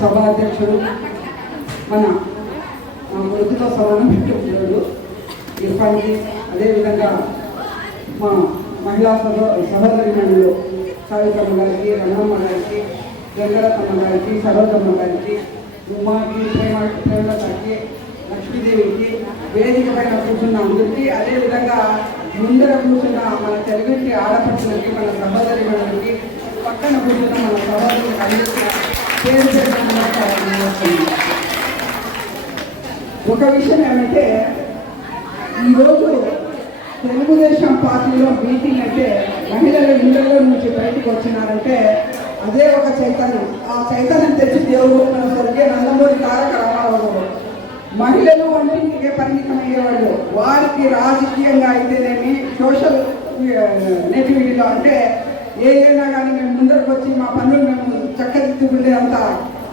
సభా అధ్యక్షుడు మన మృతితో సమానం పెట్టాడు ఇర్ఫాన్కి, అదేవిధంగా మా మహిళా సహోదరి మండలిలో సావిత్రమ్మ గారికి, రంగమ్మ గారికి, గంగరతమ్మ గారికి, సరోజమ్మ గారికి, ఉమాకి, ప్రేమలతకి, లక్ష్మీదేవికి, వేదిక పైన కూర్చున్న అందరికీ, అదేవిధంగా ముందర కూర్చున్న మన తెలుగుకి ఆడపడుచులకి, మన సహోదరి మండలికి, పక్కన కూర్చున్న మన సహోదరులకు అందరికీ పేరు పేరు. ఒక విషయం ఏమంటే, ఈరోజు తెలుగుదేశం పార్టీలో మీటింగ్ అంటే మహిళలు ఇళ్లలో నుంచి బయటకు వచ్చినారంటే అదే ఒక చైతన్యం. ఆ చైతన్యం తెచ్చి దేవుడు మన స్వర్గీయ నందమూరి తారక రామారావు మహిళలు వంటింటికే పరిమితమయ్యేవాళ్ళు. వారికి రాజకీయంగా అయితేనేమి, సోషల్ నెటివిటీలో అంటే ఏదైనా కానీ మేము ముందరకు వచ్చి మా పనులు మేము చక్కదిద్దుకునేంత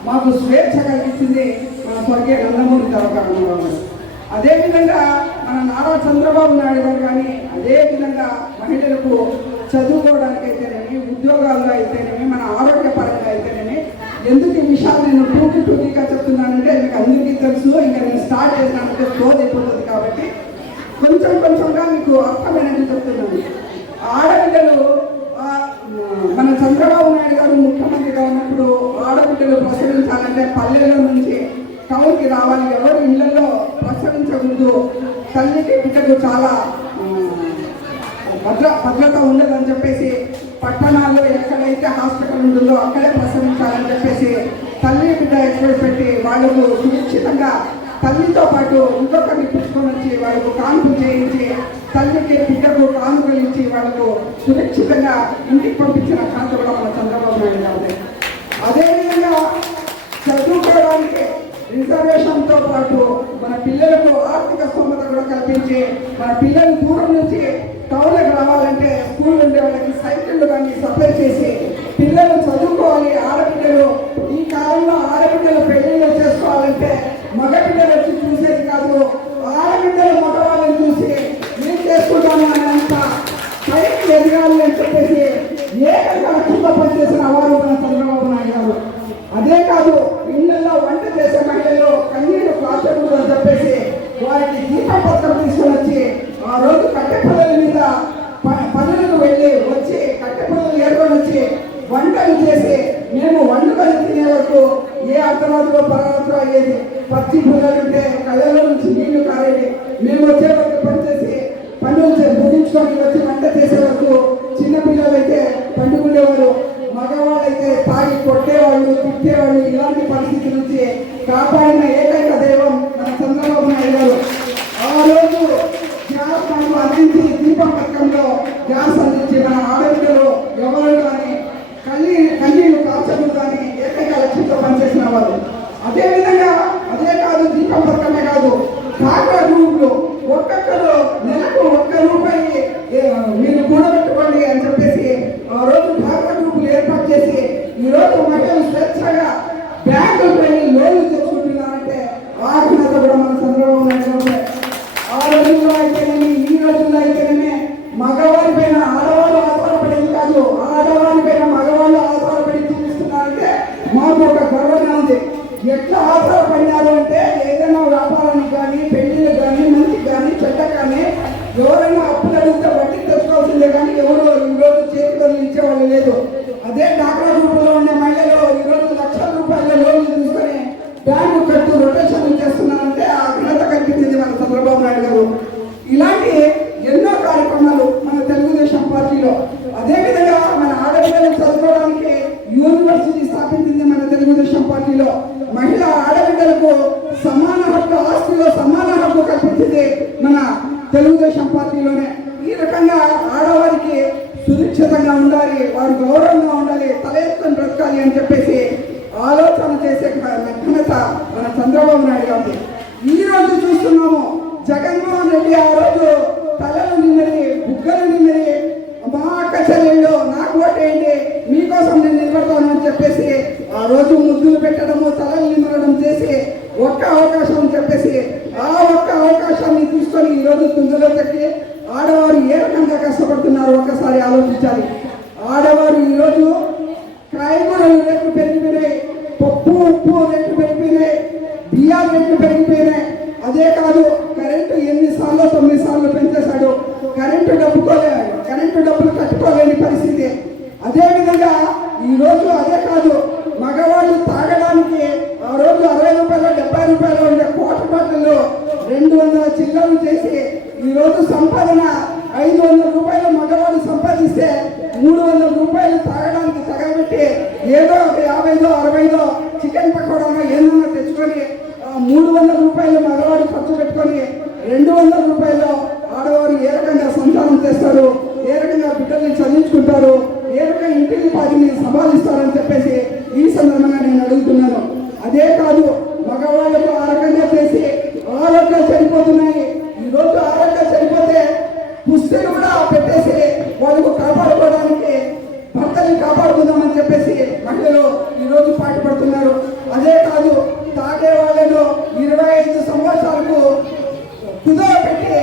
మాకు స్వేచ్ఛ కల్పించింది మన స్వర్గీయ నందమూరి తారక రామారావు. అదేవిధంగా మన నారా చంద్రబాబు నాయుడు గారు కానీ అదేవిధంగా మహిళలకు చదువుకోవడానికి అయితేనేమి, ఉద్యోగాల్లో అయితేనేమి, మన ఆరోగ్యపరంగా అయితేనేమి, ఎందుకు ఈ విషయాలు నేను టూకీగా చెప్తున్నానంటే మీకు అందరికీ తెలుసు. ఇంకా నేను స్టార్ట్ చేసినానంటే క్లోజ్ అయిపోతుంది కాబట్టి కొంచెంగా మీకు అర్థమైనట్టు చెప్తున్నాను. ఆడబిడ్డలు మన చంద్రబాబు నాయుడు గారు ముఖ్యమంత్రిగా ఉన్నప్పుడు ఆడబిడ్డలు ప్రసవించాలంటే పల్లెల్లో నుంచి టౌన్కి రావాలి, ఎవరు ఇళ్లలో ప్రసవించకూడదు, తల్లికి బిడ్డకు చాలా భద్రత ఉండదని చెప్పేసి పట్టణాల్లో ఎక్కడైతే హాస్పిటల్ ఉంటుందో అక్కడే ప్రసవించాలని చెప్పేసి తల్లి బిడ్డ ఎక్స్ప్రెస్ పెట్టి వాళ్ళకు సురక్షితంగా తల్లితో పాటు ఇంకొకరిని పుచ్చుకొని వచ్చి వాళ్ళకు కానుకలు చేయించి తల్లికి బిడ్డకు కానుకలు ఇచ్చి వాళ్ళకు సురక్షితంగా ఇంటికి పంపించిన ఖాత కూడా మన చంద్రబాబు నాయుడు గారు. అదేవిధంగా చదువుకోవడానికి రిజర్వేషన్తో పాటు మన పిల్లలకు ఆర్థిక స్తోమత కూడా కల్పించి మన పిల్లలు దూరం నుంచి టౌన్లకు రావాలంటే స్కూల్ ఉండే వాళ్ళకి సైకిళ్ళు కానీ సప్లై చేసి పిల్లలు చదువుకోవాలి. ఆడపిల్లలు ఈ కాలంలో ఆడపిల్లలు పెళ్లిళ్ళు చేసుకోవాలంటే మగపిల్లలు వచ్చి చూసేది కాదు, ఆడపిల్లలు మగవాళ్ళని చూసి నేను చేసుకుంటాను అనేంత పైకి ఎదగాలి అని చెప్పేసి ఏకంగా లక్ష్యంగా పనిచేసిన వారు మన చంద్రబాబు నాయుడు గారు. అదే కాదు, ఇళ్లలో వంట చేసే మహిళలు కన్నీరు కాచకూడదు అని చెప్పేసి వారికి దీపం పత్రం తీసుకొని వచ్చి ఆ రోజు కట్టెపల్లెల మీద పనులకు వెళ్ళి వచ్చి కట్టెపల్లెలు ఏర్కొని వచ్చి వంటలు చేసి మేము వండుకొని తినే వరకు ఏ అర్ధరాత్రిలో పరరాత్రి అయ్యేది, పచ్చి పిల్లలుంటే కళ్ళలో నుంచి నీళ్లు కారేది. మేము వచ్చే వరకు పనిచేసి పనులు ముగించుకొని వచ్చి వంట చేసే వరకు చిన్నపిల్లలైతే పండుకునేవారు, మగవాళ్ళైతే తాగి కొట్టేవాళ్ళు, తిట్టేవాళ్ళు. ఇలాంటి పరిస్థితి నుంచి కాపాడిన ఏకైక దైవం మన చంద్రబాబు నాయుడు గారు. ఆ రోజు గ్యాస్ మనకు అందించి దీపం పథకంలో గ్యాస్ అందించి మన ఆడపిల్లలు ఎవరు కానీ కన్నీళ్ళు కాల్చలు కానీ ఏకైక లక్ష్యంతో పనిచేసిన వాళ్ళు. అదేవిధంగా అదే కాదు, దీపం పథకమే కాదు, డాక్రా గ్రూపులు ఒక్కొక్కరు నెలకు ₹1 మీరు కూడబెట్టుకోండి అని చెప్పేసి ఆ రోజు డాక్రా గ్రూపులు ఏర్పాటు చేసి ఈరోజు మహిళలు స్వేచ్ఛగా బ్యాంకులు వెళ్ళి లోన్లు తెచ్చుకుంటున్నారంటే ఆ ఘనత కూడా మన చంద్రబాబు నాయుడు. ఆ రోజుల్లో అయితేనేమి, ఈ రోజుల్లో అయితేనేమి మగవారి పైన ఆడవాళ్ళు ఆధారపడేది కాదు, ఆడవారి పైన మగవాళ్ళు ఆధారపడి చూపిస్తున్నారంటే మాకు ఒక గర్వంగా ఉంది. ఎట్లా ఆధారపడినారు అంటే ఏదైనా వ్యాపారానికి కానీ, పెళ్లిళ్ళు కానీ, మంచికి కానీ, చెడ్డ కానీ ఎవరైనా అప్పులు అడిగితే వడ్డీ తెచ్చుకోవాల్సిందే కానీ ఎవరు ఈరోజు చేతిలో ఇచ్చేవాళ్ళు లేదు. అదే డాక్రా గ్రూపులో ఉండే మహిళలు ఈరోజు ₹1,00,000 లోన్లు తీసుకొని బ్యాంకు కట్టు రొటేషన్ చేస్తున్నారంటే ఆ ఘనత కల్పించింది మన చంద్రబాబు నాయుడు గారు. ఇలాంటి ఎన్నో కార్యక్రమాలు మన తెలుగుదేశం పార్టీలో. అదేవిధంగా మన ఆడపిల్లలు చదువుకోవడానికి యూనివర్సిటీ స్థాపించింది మన తెలుగుదేశం పార్టీలో. మహిళా ఆడబిడ్డలకు సమాన హక్కు, ఆస్తిలో సమాన హక్కు కల్పించింది మన తెలుగుదేశం పార్టీలోనే. ఈ రకంగా ఆడవారికి సురక్షితంగా ఉండాలి, వారు గౌరవంగా ఉండాలి, తల ఎత్తుకొని బ్రతకాలి అని చెప్పేసి ఆలోచన చేసే ఘనత మన చంద్రబాబు నాయుడు గారు. ఈ రోజు చూస్తున్నాము, జగన్మోహన్ రెడ్డి ఆ రోజు తలలు నిన్నది, బుగ్గలు నిన్నది, మా అక్క చెల్లెళ్ళు నాకు ఓటేయండి, మీకోసం నేను నిలబడతాను అని చెప్పేసి ఆ రోజు ముద్దులు పెట్టడము, తలలు నిమ్మడం చేసి ఒక్క అవకాశం అని చెప్పేసి ఆ ఒక్క అవకాశాన్ని తీసుకొని ఈరోజు తుంగలో పెట్టి ఆడవారు ఏ రకంగా కష్టపడుతున్నారు ఒక్కసారి ఆలోచించాలి. ఆడవారు ఈరోజు కాయగూరలు రేట్లు పెరిగిపోయి, పప్పు ఉప్పు రేట్లు పెరిగిపోయినాయి, బియ్యం రేట్లు పెరిగిపోయినాయి. అదే కాదు, కరెంటు ఎన్నిసార్లు 9 సార్లు పెంచేశాడు. కరెంటు డబ్బులు కట్టుకోలేని పరిస్థితి. అదేవిధంగా ఈరోజు అదే కాదు, మగవాళ్ళు తాగడానికి ఆ రోజు 60 రూపాయలు 70 రూపాయలు ఉండే వాటర్ బాటిల్ 200 చిల్లరలు చేసి ఈరోజు సంపాదన 500 రూపాయలు మగవాళ్ళు సంపాదిస్తే 300 రూపాయలు తాగడానికి తగబెట్టి ఏదో 50 60 చికెన్ పకోడానో ఏదన్నా తెచ్చుకొని 300 రూపాయలు మగవాడు ఖర్చు పెట్టుకొని 200 రూపాయలు ఆడవారు ఏ రకంగా సంసారం చేస్తారు, ఏ రకంగా బిడ్డల్ని చదివించుకుంటారు, ఏ రకంగా ఇంటిని పాటిని సంపాదిస్తారని చెప్పేసి ఈ సందర్భంగా నేను అడుగుతున్నాను. అదే కాదు, మగవాళ్ళకు ఆ రకంగా చేసి ఆరోగ్యాలు చనిపోతున్నాయి. ఈరోజు ఆరోగ్యాలు చనిపోతే పుస్తలు కూడా పెట్టేసి వాళ్ళకు కాపాడుకోవడానికి భర్తని కాపాడుకుందామని చెప్పేసి మహిళలు ఈరోజు పాటుపడుతున్నారు. అదే కాదు, తాగే వాళ్ళను 25 సంవత్సరాలకు కుదవ పెట్టి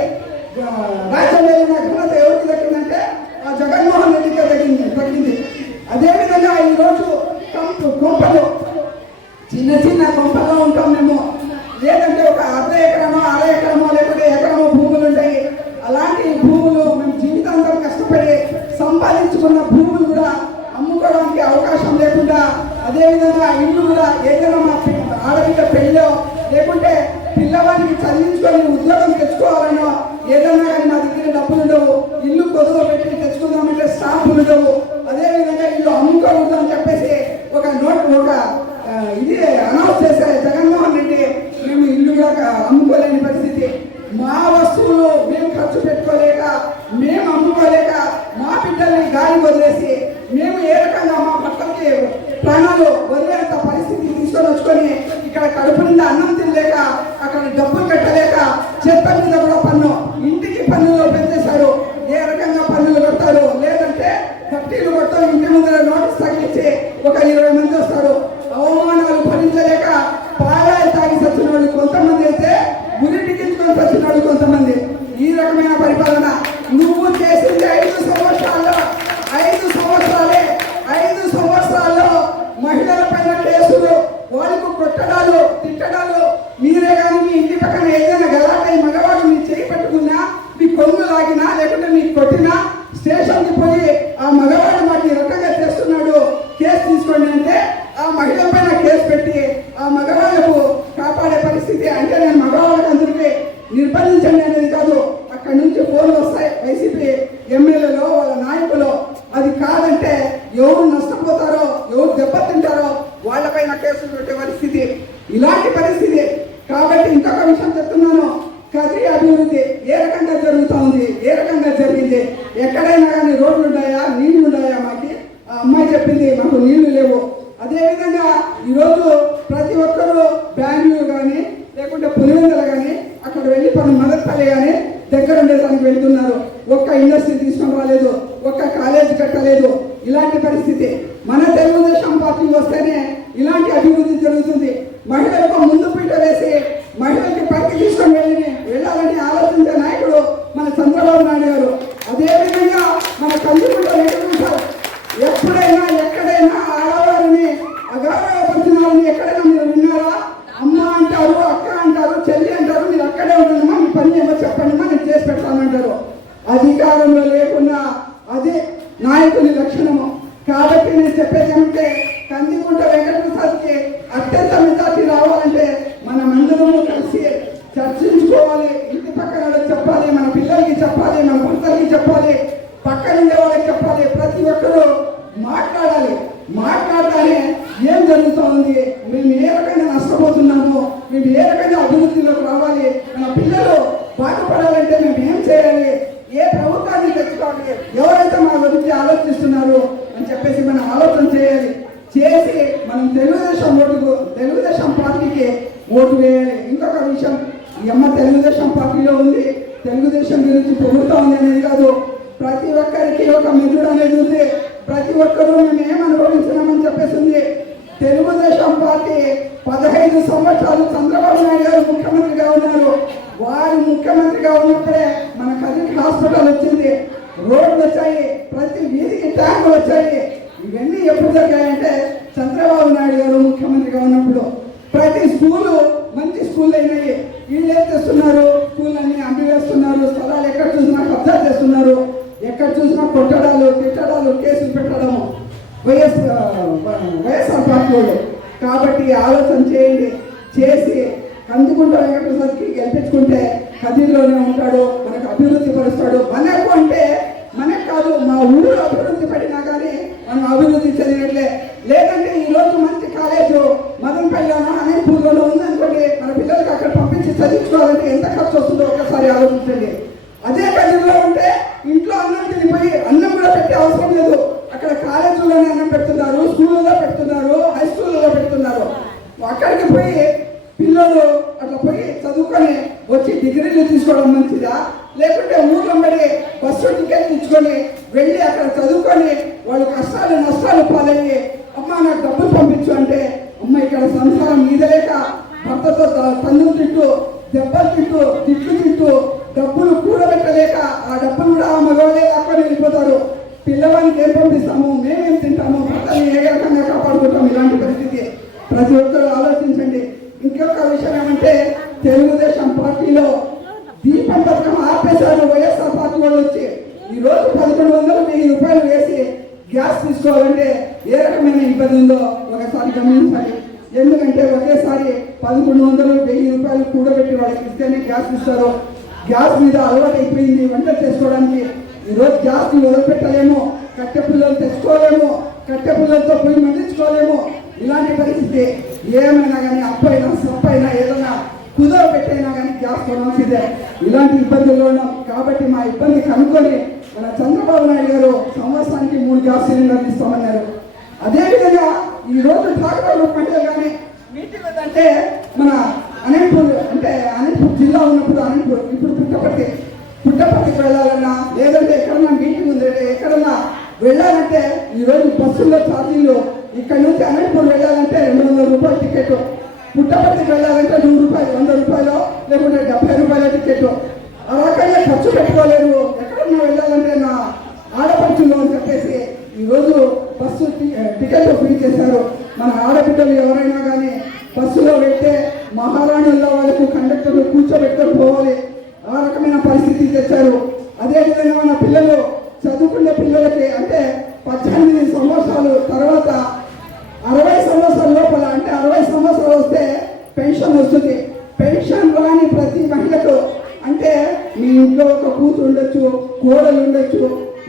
రాజ్యం వెళ్ళిన ఘనత ఎవరికి దక్కిందంటే ఆ జగన్మోహన్ రెడ్డికి దక్కింది. అదేవిధంగా ఈరోజు కొంపలు చిన్న కొంపల్లో ఉంటాం మేము. లేదంటే ఒక అర్ధ ఎకరమో 1/2 ఎకరమో లేకపోతే ఎకరమో భూములు ఉంటాయి. అలాంటి భూములు మేము జీవితాంతం కష్టపడి సంపాదించుకున్న భూములు కూడా అమ్ముకోవడానికి అవకాశం లేకుండా, అదేవిధంగా ఇల్లు కూడా ఏదైనా మా ఆడబిడ్డ పెళ్ళో లేకుంటే పిల్లవాడికి చదివించుకొని ఉద్యోగం తెచ్చుకోవాలనో ఏదైనా కానీ మా దగ్గర డబ్బులు ఉండవు. ఇల్లు కొద్దుగా పెట్టి తెచ్చుకుందామంటే స్టాంపులు ఉండవు. అదేవిధంగా ఇల్లు అమ్ముకోవద్దు అని చెప్పేసి ఒక ఇది అనౌన్స్ చేశారు జగన్మోహన్ రెడ్డి. మేము ఇల్లు కూడా అమ్ముకోలేని పరిస్థితి. మా వస్తువులు మేము ఖర్చు పెట్టుకోలేక, మేము అమ్ముకోలేక, మా బిడ్డల్ని గాలి వదిలేసి మేము ఏ రకంగా మా భర్తలకి ప్రాణాలు వదిలేంత పరిస్థితి తీసుకొని వచ్చుకొని ఇక్కడ కడుపు నిండా అన్నం తినలేక, అక్కడ డబ్బులు కట్టలేక చెత్త మీద కూడా పన్ను, ఇంటికి పన్నులు పెంచేశారు. ఏ రకంగా పన్నులు కడతారు, లేదంటే కట్టీలు కొట్టడం, ఇంటి ముందర నోటీస్ తగిలించి ఒక 20 మంది వస్తారు. అవమానాలు భరించలేక పాలాలు తాగి సచ్చిన వాళ్ళు కొంతమంది అయితే, గురిటికించుకొని సచ్చిన వాళ్ళు కొంతమంది. ఈ రకమైన పరిపాలన నువ్వు చేసింది 5 సంవత్సరాల్లో 5 సంవత్సరాల్లో మహిళల పైన కేసులు, వాళ్ళకు కొట్టడాలు, తిట్టడాలు. మీరే కానీ మీ ఇంటి పక్కన ఏదైనా గలాటై మగవాడు మీ చేయి పెట్టుకున్నా, మీ కొంగు లాగినా, లేకుంటే మీకు కొట్టినా స్టేషన్కి పోయి ఆ మగవాడు మాకు ఈ రకంగా చేస్తున్నాడు కేసు తీసుకోండి అంటే ఆ మహిళల పైన కేసు పెట్టి ఆ మగవాళ్ళకు కాపాడే పరిస్థితి. అంటే నేను మగవాళ్ళకి అందరికీ నిర్బంధించండి అనేది కాదు, అక్కడి నుంచి ఫోన్లు వస్తాయి వైసీపీ ఎమ్మెల్యేలో వాళ్ళ నాయకులు. అది కాదంటే ఎవరు నష్టపోతారో, ఎవరు దెబ్బతింటారో వాళ్ళపైన కేసులు పెట్టే పరిస్థితి, ఇలాంటి పరిస్థితి. కాబట్టి ఇంకొక విషయం చెప్తున్నాను, కదిరి అభివృద్ధి ఏ రకంగా జరుగుతూ ఉంది, ఏ రకంగా జరిగింది? ఎక్కడైనా కానీ రోడ్లు ఉన్నాయా, నీళ్లు ఉన్నాయా? మాకి ఆ అమ్మాయి చెప్పింది మాకు నీళ్లు లేవు. అదేవిధంగా ఈరోజు ప్రతి ఒక్కరూ బెంగళూరు కానీ లేకుంటే పులివెందుల కానీ అక్కడ వెళ్ళి మదనపల్లి కానీ దగ్గర ఉండేదానికి వెళ్తున్నారు. ఒక్క ఇండస్ట్రీ తీసుకొని రాలేదు, ఒక్క కాలేజీ కట్టలేదు. ఇలాంటి పరిస్థితి. మన తెలుగుదేశం పార్టీ వస్తేనే ఇలాంటి అభివృద్ధి జరుగుతుంది. మహిళలకు ముందు పీట వేసి మహిళలకి పైకి తీసుకొని వెళ్ళాలని ఆలోచించే నాయకుడు మన చంద్రబాబు నాయుడు గారు. అదేవిధంగా మన కందుకుంట వెంకటేశ్వర ఎప్పుడైనా ఎక్కడైనా ఆడవారిని అగౌరవపరిచిన వాళ్ళని ఎక్కడైనా మీరు విన్నారా? అమ్మ అంటారు, అక్క అంటారు, చెల్లి అంటారు. మీరు అక్కడే ఉండమ్మా, మీ పని ఏమో చెప్పండి, నేను చేసి పెడతానంటారు. అధికారంలో లేకున్నా అదే నాయకుని లక్షణము. కాబట్టి నేను చెప్పేది ఏమంటే, కందికుంట వెంకటప్రసాద్కి అత్యంత మెజార్టీ రావాలంటే మనమందరము కలిసి చర్చించుకోవాలి. ఇంటి పక్కన చెప్పాలి, మన పిల్లలకి చెప్పాలి, మన భర్తలకి చెప్పాలి, పక్కన ఉండే వాళ్ళకి చెప్పాలి. ప్రతి ఒక్కరూ మాట్లాడాలి. మాట్లాడతానే ఏం జరుగుతుంది, మేము ఏ రకంగా నష్టపోతున్నాము, మేము ఏ రకంగా అభివృద్ధిలోకి రావాలి, మన పిల్లలు బాగుపడాలంటే మేము ఏం చేయాలి, ఏ ప్రభుత్వాన్ని తెచ్చుకోవాలి, ఎవరైతే మా గురించి ఆలోచిస్తున్నారు అని చెప్పేసి మనం ఆలోచన చేయాలి. చేసి మనం తెలుగుదేశం పార్టీకి ఓటు వేయాలి. ఇంకొక విషయం, ఈ అమ్మ తెలుగుదేశం పార్టీలో ఉంది, తెలుగుదేశం గురించి పొగుడుతూ ఉంది అనేది కాదు. ప్రతి ఒక్కరికి ఒక మెదడు అనేది ఉంది. ప్రతి ఒక్కరూ మేము ఏం అనుభవిస్తున్నామని చెప్పేసి ఉంది. తెలుగుదేశం పార్టీ 15 సంవత్సరాలు చంద్రబాబు నాయుడు గారు ముఖ్యమంత్రిగా ఉన్నారు. వారు ముఖ్యమంత్రిగా ఉన్నప్పుడే మన కదిరి హాస్పిటల్ వచ్చింది, రోడ్లు వచ్చాయి, ప్రతి వీధికి ట్యాంకులు వచ్చాయి. ఇవన్నీ ఎప్పుడు జరిగాయంటే చంద్రబాబు నాయుడు గారు ముఖ్యమంత్రిగా ఉన్నప్పుడు ప్రతి స్కూలు మంచి స్కూల్ అయినాయి. వీళ్ళు ఏం చేస్తున్నారు, స్కూల్ అన్ని అమ్మివేస్తున్నారు, స్థలాలు ఎక్కడ చూసినా కబ్జా చేస్తున్నారు, ఎక్కడ చూసినా కొట్టడాలు, తిట్టడాలు, కేసులు పెట్టడము వైఎస్ఆర్ పార్టీ వాళ్ళు. కాబట్టి ఆలోచన చేయండి, చేసి కందుకుంట వెంకటేశ్వరకి గెలిపించుకుంటే కదిలోనే ఉంటాడు, మనకు అభివృద్ధి పరుస్తాడు. మనకు అంటే మనకు కాదు, మా ఊరు అభివృద్ధి పడినా కానీ మనం అభివృద్ధి చెందినట్లే. లేదంటే ఈరోజు మంచి కాలేజు మదనపల్లిలోనో అనంతపూర్లోనో ఉందనుకోండి, మన పిల్లలకి అక్కడ పంపించి చదివించుకోవాలంటే ఎంత ఖర్చు వస్తుందో ఒకసారి ఆలోచించండి. అదే కదిలో ఉంటే ఇంట్లో అన్నం తినిపోయి అన్నం కూడా పెట్టే అవసరం లేదు. అక్కడ కాలేజీలోనే అన్నం పెడుతున్నారు, స్కూళ్ళలో పెడుతున్నారు, హై స్కూళ్ళలో పెడుతున్నారు. అక్కడికి పోయి పిల్లలు అట్లా పోయి చదువుకొని వచ్చి డిగ్రీలు తీసుకోవడం మంచిదా, లేకుంటే ఊర్లో పడి బస్సు టికెట్ తెచ్చుకొని వెళ్ళి అక్కడ చదువుకొని వాళ్ళు కష్టాలు నష్టాలు పాలయ్యి అమ్మ నాకు డబ్బులు పంపించు అంటే అమ్మ ఇక్కడ సంసారం ఈదలేక భర్తతో తన్నులు తిట్టు, దెబ్బలు తిట్టు, తిట్లు తిట్టు, డబ్బులు కూడబెట్టలేక ఆ డబ్బులు కూడా ఆ మగవాళ్ళే లాక్కొని వెళ్ళిపోతారు. పిల్లవానికి ఏం పంపిస్తాము, మేమేం తింటాము, భర్తని ఏ రకంగా కాపాడుకుంటాము. ఇలాంటి పరిస్థితి ప్రతి ఒక్కరు ఆలోచించండి. ఇంకొక విషయం ఏమంటే, తెలుగుదేశం పార్టీలో దీపం పథకం ఆపేశారు వైఎస్ఆర్ పార్టీ వాళ్ళు వచ్చి. ఈరోజు 1100-1000 రూపాయలు వేసి గ్యాస్ తీసుకోవాలంటే ఏ రకమైన ఇబ్బంది ఉందో ఒకసారి గమనించాలి. ఎందుకంటే ఒకేసారి 1100-1000 రూపాయలు కూడబెట్టి వాళ్ళకి ఇస్తేనే గ్యాస్ ఇస్తారు. గ్యాస్ మీద అలవాటు అయిపోయింది వంట చేసుకోవడానికి. ఈరోజు గ్యాస్ని వదిలిపెట్టలేము, కట్టె పుల్లలు తెచ్చుకోలేము, కట్టె పుల్లలతో పొయ్యి మండించుకోలేము. ఇలాంటి పరిస్థితి ఏమైనా కానీ అప్పైనా సప్పైనా ఏదైనా కుదవ పెట్టైనా కానీ గ్యాస్ కొనాల్సిందే. ఇలాంటి ఇబ్బందుల్లో ఉన్నాం. కాబట్టి మా ఇబ్బంది కనుక్కొని మన చంద్రబాబు నాయుడు గారు సంవత్సరానికి 3 గ్యాస్ సిలిండర్లు ఇస్తామన్నారు. అదేవిధంగా ఈరోజు ఠాగూరు పండుగ కానీ మీటింగ్ అంటే మన అనంతపూర్ అంటే అనంతపూర్ జిల్లా ఉన్నప్పుడు అనంతపూర్, ఇప్పుడు పుట్టపర్తికి వెళ్ళాలన్నా లేదంటే ఎక్కడన్నా మీటింగ్ ఉందంటే ఎక్కడన్నా వెళ్ళాలంటే ఈరోజు బస్సుల్లో ఛార్జీలు ఇక్కడ నుంచి అనంతపూర్ వెళ్ళాలంటే 200 రూపాయలు టికెట్, పుట్టపర్తికి వెళ్ళాలంటే 100 రూపాయలు, 100 రూపాయలు లేకుంటే 70 రూపాయల టికెట్. ఆ రకంగా ఖర్చు పెట్టుకోలేరు. ఎక్కడన్నా వెళ్ళాలంటే నా ఆడపడుచులు అని చెప్పేసి ఈరోజు బస్సు టికెట్ ఫ్రీ చేశారు. మన ఆడబిడ్డలు ఎవరైనా కానీ బస్సులో వెళ్తే మహారాణుల్లో వాళ్ళకు కండక్టర్లు కూర్చోబెట్టుకొని పోవాలి. ఆ రకమైన పరిస్థితి తెచ్చారు. అదేవిధంగా మన పిల్లలు చదువుకునే పిల్లలకి అంటే 18 సంవత్సరాలు తర్వాత 60 సంవత్సరాల లోపల అంటే 60 సంవత్సరాలు వస్తే పెన్షన్ వస్తుంది. పెన్షన్ రాని ప్రతి మహిళకు అంటే మీ ఇంట్లో ఒక కూతురు ఉండొచ్చు, కోడలు ఉండొచ్చు,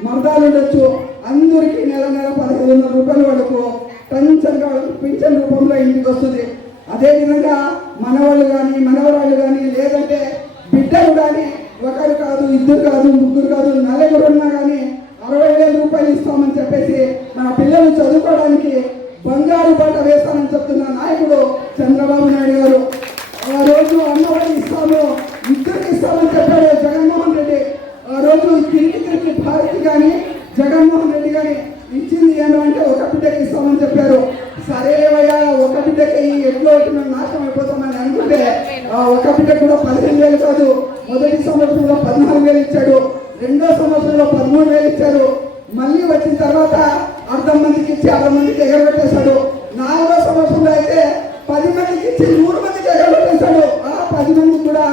మర్దాలు ఉండొచ్చు, అందరికీ నెల 1500 రూపాయలు వాళ్ళకు పెన్షన్గా పెన్షన్ రూపంలో ఇంటికి వస్తుంది. అదేవిధంగా మనవాళ్ళు కానీ మనవరాళ్ళు కానీ లేదంటే బిడ్డలు కానీ ఒకరు కాదు, ఇద్దరు కాదు, ముగ్గురు కాదు, నలుగురు ఉన్నా కానీ 60,000 రూపాయలు ఇస్తామని చెప్పేసి మన పిల్లలు చదువుకోవడానికి బంగారు బాట వేస్తానని చెప్తున్న నాయకుడు చంద్రబాబు నాయుడు గారు. ఆ రోజు అన్నవాళ్ళు ఇస్తాము, ఇద్దరికి ఇస్తామని చెప్పాడు జగన్మోహన్ రెడ్డి. ఆ రోజు తిరిగి భారతి కానీ జగన్మోహన్ రెడ్డి కానీ ఇచ్చింది ఏంటంటే ఒక బిడ్డకి ఇస్తామని చెప్పారు. సరేవయ్యా ఒక బిడ్డకి ఎట్లో మేము నాశనం అయిపోతామని అనుకుంటే ఆ ఒక బిడ్డ కూడా 15,000 కాదు, మొదటి సంవత్సరంలో 14,000 ఇచ్చాడు, రెండో సంవత్సరంలో 13,000 ఇచ్చారు. మళ్ళీ వచ్చిన తర్వాత అర్ధం మందికి ఇచ్చి 60 మందికి ఎగరబెట్టేశాడు. 4వ సంవత్సరంలో అయితే 10 మందికి ఇచ్చి 100 మందికి ఎగరబెట్టేశాడు. ఆ 10 మంది కూడా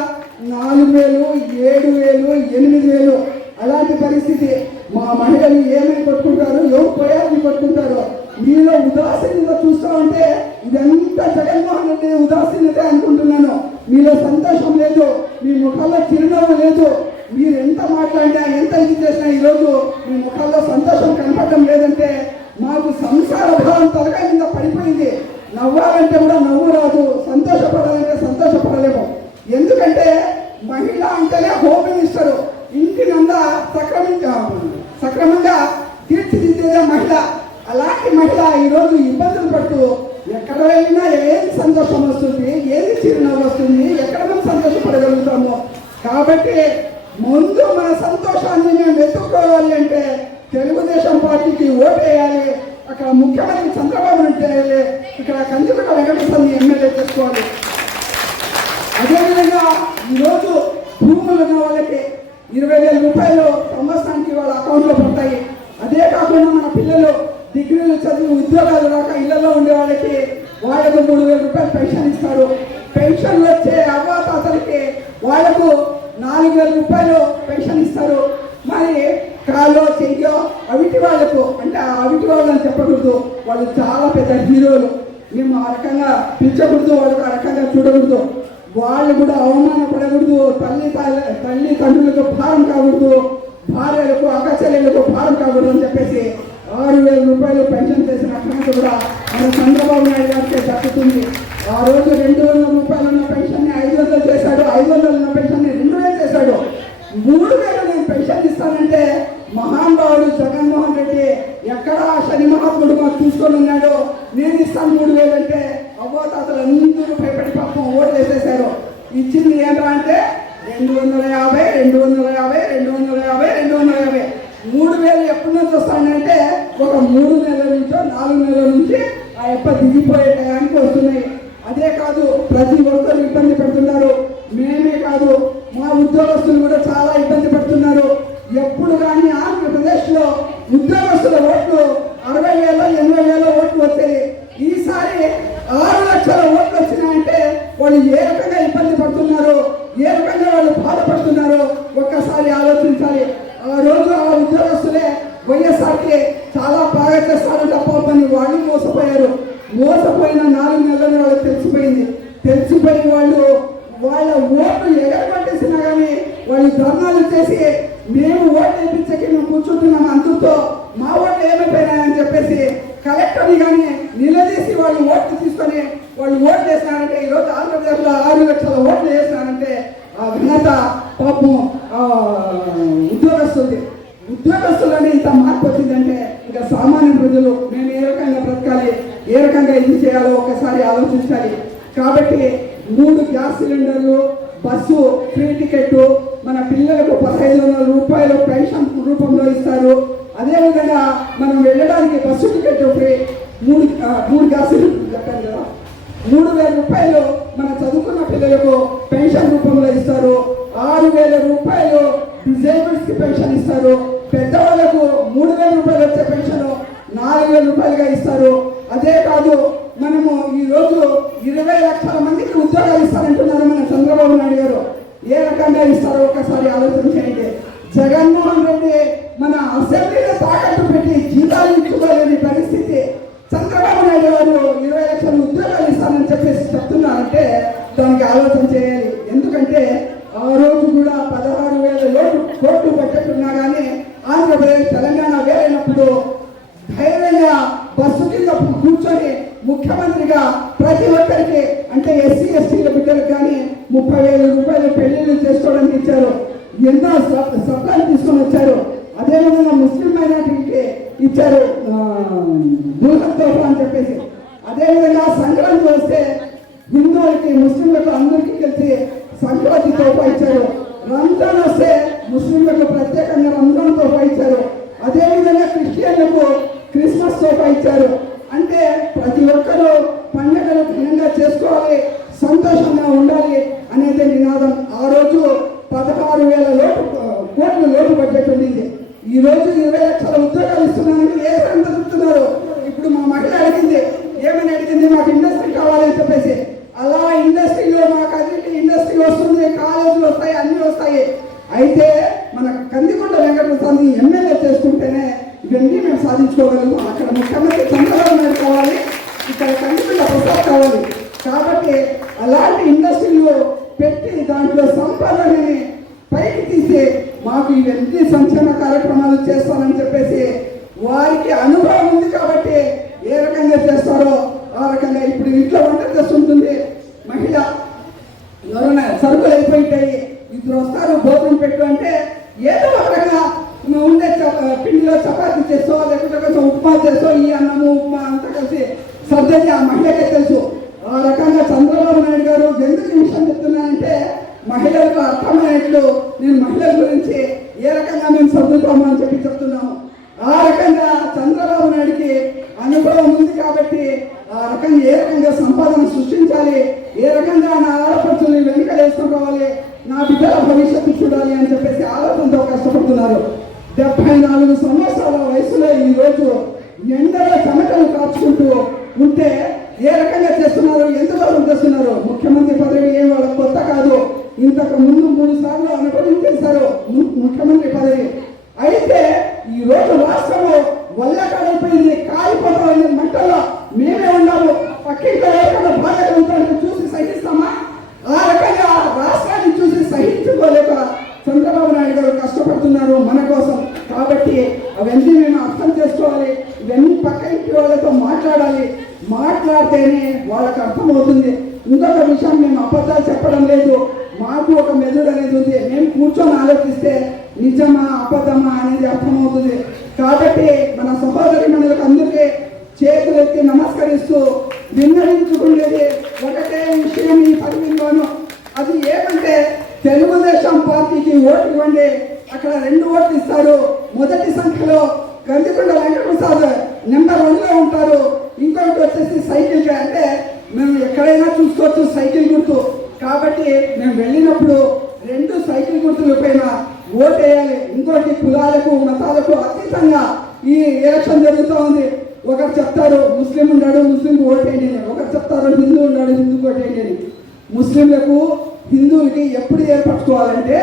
4,000, 7,000, 8,000. అలాంటి పరిస్థితి. మా మహిళలు ఏమని కొట్టుకుంటారు, ఎవరు పోయాలని కొట్టుకుంటారు. మీలో ఉదాసీనత చూస్తూ ఉంటే ఇదంతా జగన్మోహన్ రెడ్డి ఉదాసీనత అనుకుంటున్నాను. మీలో సంతోషం లేదు, మీ ముఖాల్లో చిరునవ్వు లేదు. మీరు ఎంత మాట్లాడినా ఎంత ఇది చేసినా ఈరోజు మీ ముఖాల్లో సంతోషం కనపడడం లేదంటే మాకు సంసార భావం తలకాయ మీద పడిపోయింది. నవ్వాలంటే కూడా నవ్వు రాదు, సంతోషపడాలంటే సంతోషపడలేము. ఎందుకంటే మహిళ అంటేనే హోమ్ మినిస్టర్, ఇంటినంతా సక్రమంగా తీర్చిదిద్దేదే మహిళ. అలాంటి మహిళ ఈరోజు ఇబ్బందులు పడుతూ ఎక్కడ వెళ్ళినా ఏది సంతోషం వస్తుంది, ఏది చిరునవ్వు వస్తుంది, ఎక్కడ మనం సంతోషపడగలుగుతాము. కాబట్టి ముందు మన సంతోషాన్ని మేము వెతుక్కోవాలి అంటే తెలుగుదేశం పార్టీకి ఓటేయాలి. అక్కడ ముఖ్యమంత్రి చంద్రబాబు నాయుడు, ఇక్కడ కందుకుంట వెంకటేశ్వరని ఎమ్మెల్యే చేసుకోవాలి. అదేవిధంగా ఈరోజు భూములు ఉన్న వాళ్ళకి 20,000 రూపాయలు సంవత్సరానికి వాళ్ళ అకౌంట్లో పడతాయి. అదే కాకుండా మన పిల్లలు డిగ్రీలు చదివి ఉద్యోగాలు రాక ఇళ్లలో ఉండే వాళ్ళకి 3,000 రూపాయలు పెన్షన్ ఇస్తారు. పెన్షన్లు వచ్చే అవ్వాతాతలకి వాళ్ళకు 4,000 రూపాయలు పెన్షన్ ఇస్తారు. మరి కాలో చెయ్యో అవిటి వాళ్ళకు, అంటే అవిటి వాళ్ళని చెప్పకూడదు, వాళ్ళు చాలా పెద్ద హీరోలు, మేము ఆ రకంగా పిలిచకూడదు, వాళ్ళకు ఆ రకంగా చూడకూడదు. వాళ్ళు కూడా అవమానపడకూడదు, తల్లిదండ్రులకు భారం కాకూడదు, భార్యలకు అక్క చెల్లెలకు భారం కాకూడదు అని చెప్పేసి 6,000 రూపాయలు పెన్షన్ చేసిన ఘనత కూడా మన చంద్రబాబు నాయుడు గారికి దక్కుతుంది. ఆ రోజు 200 రూపాయలు ఉన్న పెన్షన్ని 500 చేశాడు, 500 ఉన్న పెన్షన్ని 2,000 చేశాడు. 3,000 నేను పెన్షన్ ఇస్తానంటే మహానుభావుడు జగన్మోహన్ రెడ్డి ఎక్కడా శని మహాత్ముడు మాకు తీసుకొని ఉన్నాడు. నేను ఇస్తాను 3,000 అంటే అవ్వతాతలు అందరూ భయపడి పాపం ఓటు వేసేశారు. ఇచ్చింది ఏంటంటే అంటే 250, 250, 250, 250. 3,000 ఎప్పటి నుంచి వస్తానంటే ఒక 3 నెలల నుంచో 4 నెలల నుంచి ఆ ఎప్ప దిగిపోయే టయానికి వస్తున్నాయి. అదే కాదు, ప్రతి ఒక్కరు ఇబ్బంది పడుతున్నారు. మేమే కాదు, మా ఉద్యోగస్తులు కూడా చాలా ఇబ్బంది పడుతున్నారు. ఎప్పుడు కానీ ఆంధ్రప్రదేశ్లో ఉద్యోగస్తుల ఓట్లు 60,000, 80,000 ఓట్లు వచ్చాయి. ఈసారి 6 లక్షల ఓట్లు వచ్చినాయంటే వాళ్ళు ఏ రకంగా ఇబ్బంది పడుతున్నారు, ఏ రకంగా వాళ్ళు బాధపడుతున్నారు ఒక్కసారి ఆలోచించాలి. ఆ రోజు ఆ ఉద్యోగస్తులే వైఎస్ఆర్కి చాలా బాగా చేస్తారంట పాపని వాళ్ళు మోసపోయారు. మోసపోయిన 4 నెలలు వాళ్ళకి తెలిసిపోయి వాళ్ళు వాళ్ళ ఓట్లు ఎగరగొట్టేసినా కానీ వాళ్ళు ధర్నాలు చేసి మేము ఓట్లు వేయించకి మేము కూర్చుంటున్నాం, అందుతో మా ఓట్లు ఏమైపోయినాయని చెప్పేసి కలెక్టర్ని కానీ నిలదీసి వాళ్ళు ఓట్లు తీసుకొని వాళ్ళు ఓట్లు వేసినారంటే ఈరోజు ఆంధ్రప్రదేశ్లో 6 లక్షల ఓట్లు వేసినారంటే ఆ ఘనత పాపం ఉద్యోగస్తులని ఇంత మార్పు వచ్చిందంటే ఇంకా సామాన్య ప్రజలు మేము ఏ రకంగా బ్రతకాలి, ఏ రకంగా ఇది చేయాలో ఒకసారి ఆలోచించాలి. కాబట్టి 3 గ్యాస్ సిలిండర్లు, బస్సు ఫ్రీ టికెట్, మన పిల్లలకు 1,500 రూపాయలు పెన్షన్ రూపంలో ఇస్తారు. అదేవిధంగా మనం వెళ్ళడానికి బస్సు టికెట్ ఫ్రీ, 3 గ్యాస్ సిలిండర్లు చెప్పాను కదా, 3,000 రూపాయలు మన చదువుకున్న పిల్లలకు పెన్షన్ రూపంలో ఇస్తారు. 6,000 రూపాయలు డిజేబుల్స్కి పెన్షన్ ఇస్తారు. పెద్దవాళ్లకు 3,000 రూపాయలు వచ్చే పెన్షన్ 4,000 రూపాయలుగా ఇస్తారు. అదే కాదు, మనము ఈరోజు 20 లక్షల మందికి ఉద్యోగాలు ఇస్తారంటున్నారు మన చంద్రబాబు నాయుడు గారు. ఏ రకంగా ఇస్తారో ఒకసారి ఆలోచించండి. జగన్మోహన్ రెడ్డి మన అసెంబ్లీలో తాకట్టు పెట్టి జీతాలు ఇచ్చుకోలేని పరిస్థితి. చంద్రబాబు నాయుడు గారు 20 లక్షల ఉద్యోగాలు ఇస్తానని చెప్పేసి చెప్తున్నారంటే దానికి ఆలోచన చేయాలి. ఎందుకంటే ఆ రోజు కూడా 16,000 కోట్లు పట్టేట్టున్నా కానీ ఆంధ్రప్రదేశ్ తెలంగాణ వేరైనప్పుడు ధైర్యంగా బస్సు కింద కూర్చొని ముఖ్యమంత్రిగా ప్రతి ఒక్కరికి, అంటే ఎస్సీ ఎస్టీల బిడ్డలకు కానీ 30,000 రూపాయలు పెళ్లిళ్ళు చేసుకోవడానికి ఇచ్చారు. ఎన్నో సప్లాలు తీసుకొని వచ్చారు. అదేవిధంగా ముస్లిం మైనార్టీకి ఇచ్చారు దూరం తోఫా అని చెప్పేసి. అదేవిధంగా సంక్రాంతి వస్తే హిందువులకి ముస్లింలకు అందరికీ కలిసి సంక్రాంతి తోఫా ఇచ్చారు. రంజాన్ వస్తే ముస్లింలకు ప్రత్యేకంగా రంజాన్ తోఫా ఇచ్చారు. అదేవిధంగా క్రిస్టియన్లకు క్రిస్మస్ తోఫా ఇచ్చారు. అంటే ప్రతి ఒక్కరూ పండుగలు ఘనంగా చేసుకోవాలి, సంతోషంగా ఉండాలి అనేది నినాదం. ఆ రోజు 16,000 కోట్లు లోటు బడ్జెట్ ఉండింది. ఈ రోజు 20 లక్షల ఉద్యోగాలు ఇస్తున్నారని ఏ సంత చెప్తున్నారు. ఇప్పుడు మా మహిళ అడిగింది, ఏమని అడిగింది, మాకు ఇండస్ట్రీ కావాలని చెప్పేసి. అలా ఇండస్ట్రీలో మాకు అన్నింటి ఇండస్ట్రీ వస్తుంది, కాలేజీలు వస్తాయి, అన్నీ వస్తాయి. అయితే మన కందికొండ వెంకటప్రసాద్ ఎమ్మెల్యే చేసుకుంటేనే ఇవన్నీ మేము సాధించుకోగలము. అక్కడ ముఖ్యమంత్రి చంద్రబాబు నాయుడు కావాలి, ఇక్కడ కందికొండ ప్రసాద్ కావాలి. కాబట్టి అలాంటి ఇండస్ట్రీలు పెట్టి దాంట్లో సంపదని పైకి తీసి మాకు ఇవన్నీ సంక్షేమ కార్యక్రమాలు చేస్తానని చెప్పేసి వారికి అనుభవం ఉంది. కాబట్టి ఏ రకంగా చేస్తారో ఆ రకంగా ఇప్పుడు ఇంట్లో వంట చేస్తుంటుంది మహిళ. ఎవరైనా సరుకులు అయిపోయింటాయి, ఇద్దరు వస్తారు భోజనం పెట్టు అంటే ఏదో ఒక రకంగా ఉండే పిండిలో చపాతీ చేస్తో లేకపోతే కొంచెం ఉప్మా చేస్తో ఈ అన్నము ఉప్మా అంతా కలిసి సర్దేసి ఆ మహిళకే తెలుసు. ఆ రకంగా చంద్రబాబు నాయుడు గారు ఎందుకు ఈ విషయం చెప్తున్నానంటే మహిళలకు అర్థమయ్యేట్లు నేను మహిళల గురించి ఏ రకంగా మేము సర్దుతాము అని చెప్పి చెప్తున్నాము. ఆ రకంగా చంద్రబాబు నాయుడికి అనుభవం ఉంది కాబట్టి ఆ రకంగా ఏ రకంగా సంపాదన సృష్టించాలి, ఏ రకంగా నా ఆడపడుచుని వెనుకలేసుకోవాలి, నా బిడ్డల భవిష్యత్తు చూడాలి అని చెప్పేసి ఆలోచనతో కష్టపడుతున్నారు. 74 సంవత్సరాల వయసులో ఈరోజు ఎండలో అవుతుంది. ఇంకొక విషయం, మేము అబద్ధాలు చెప్పడం లేదు, మాకు ఒక మెదడు అనేది ఉంది. మేము కూర్చొని ఆలోచిస్తే నిజమా అబద్ధమా అనేది అర్థమవుతుంది. కాబట్టి మన సహోదరి మనలకు అందరికీ చేతులు ఎత్తి నమస్కరిస్తూ విన్నవించుకునేది ఒకటే విషయం ఈ పరిధిలోనూ. అది ఏమంటే, తెలుగుదేశం పార్టీకి ఓటు ఇవ్వండి. అక్కడ 2 ఓట్లు ఇస్తారు. మొదటి సంఖ్యలో గంజికొండ వెంకటప్రసాద్ నెంబర్ 1లో ఉంటారు. ఇంకొకటి వచ్చేసి సైకిల్, అంటే మేము ఎక్కడైనా చూసుకోవచ్చు సైకిల్ గుర్తు. కాబట్టి మేము వెళ్ళినప్పుడు 2 సైకిల్ గుర్తుల పైన ఓటు వేయాలి. ఇంకోటి, కులాలకు మతాలకు అతీతంగా ఈ ఎలక్షన్ జరుగుతూ ఉంది. ఒకరు చెప్తారు ముస్లిం ఉన్నాడు ముస్లింకు ఓటేయండి అని, ఒకరు చెప్తారు హిందూ ఉన్నాడు హిందూకి ఓటేయండి అని. ముస్లింలకు హిందువులకి ఎప్పుడు ఏర్పరచుకోవాలంటే,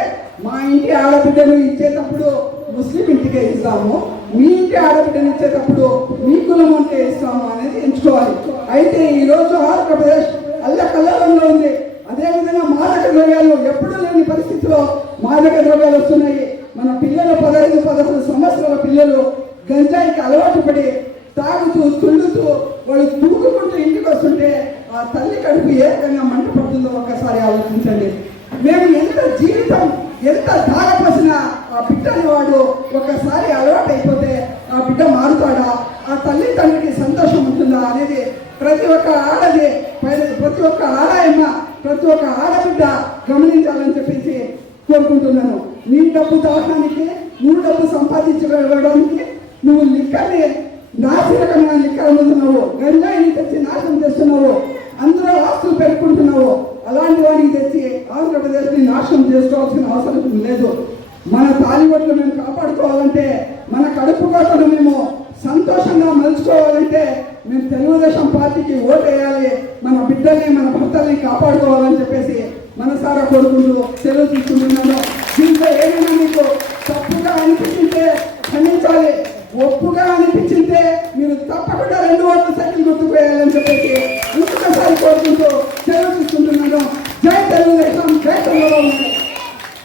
మా ఇంటి ఆడబిడ్డను ఇచ్చేటప్పుడు ముస్లిం ఇంటికే ఇస్తాము, మీ ఇంటి ఆడబిడ్డను ఇచ్చేటప్పుడు మీ కులం ఉంటే ఇస్తాము అనేది ఎంచుకోవాలి. అయితే ఈరోజు ఆంధ్రప్రదేశ్ అల్లకల్లోలంలో ఉంది. అదేవిధంగా మాదక ద్రవ్యాలు ఎప్పుడూ లేని పరిస్థితిలో మాదక ద్రవ్యాలు వస్తున్నాయి. మన పిల్లలు 15-16 సంవత్సరాల పిల్లలు గంజాయికి అలవాటు పడి తాగుతూ తుళ్ళుతూ వాళ్ళు తూగుకుంటూ ఇంటికి వస్తుంటే ఆ తల్లి కడుపు ఏ విధంగా మంట పడుతుందో ఒక్కసారి ఆలోచించండి. మేము ఎంత జీవితం ఎంత ధారపోసిన ఆ బిడ్డని వాడు ఒక్కసారి అలవాటు అయిపోతే ఆ బిడ్డ మారుతాడా, ఆ తల్లి తండ్రికి సంతోషం ఉంటుందా అనేది ప్రతి ఒక్క ఆడది, ప్రతి ఒక్క ఆడాయమ్మ, ప్రతి ఒక్క ఆడబిడ్డ గమనించాలని చెప్పేసి కోరుకుంటున్నాను. నీ డబ్బు దాటానికి, నువ్వు డబ్బు సంపాదించుకోవడానికి నువ్వు లిక్కర్ని నాసిరకమైన లిక్కర్ అమ్ముతున్నావు, గంజాయిని తెచ్చి నాశనం చేస్తున్నావు, అందరూ ఆస్తులు పెట్టుకుంటున్నావు. అలాంటి వారికి తెచ్చి ఆంధ్రప్రదేశ్ని నాశనం చేసుకోవాల్సిన అవసరం లేదు. మన తాలిబొట్లు మేము కాపాడుకోవాలంటే, మన కడుపు కోతను మేము సంతోషంగా మలుచుకోవాలంటే మేము తెలుగుదేశం పార్టీకి ఓటు వేయాలి. మన బిడ్డల్ని మన భర్తల్ని కాపాడుకోవాలని చెప్పేసి మనసారా కోరుకుంటూ సెలవు తీసుకుంటున్నాను. దీంట్లో ఏమైనా మీకు తప్పుగా అనిపించింటే ఖండించాలి, ఒప్పుగా అనిపించింటే మీరు తప్పకుండా 2 ఓట్లు సైకిల్ గుర్తుకు వేయాలని చెప్పేసి ఇంకొకసారి కోరుకుంటూ సెలవు తీసుకుంటున్నాను. జై తెలుగుదేశం, జై చంద్రబాబు నాయుడు.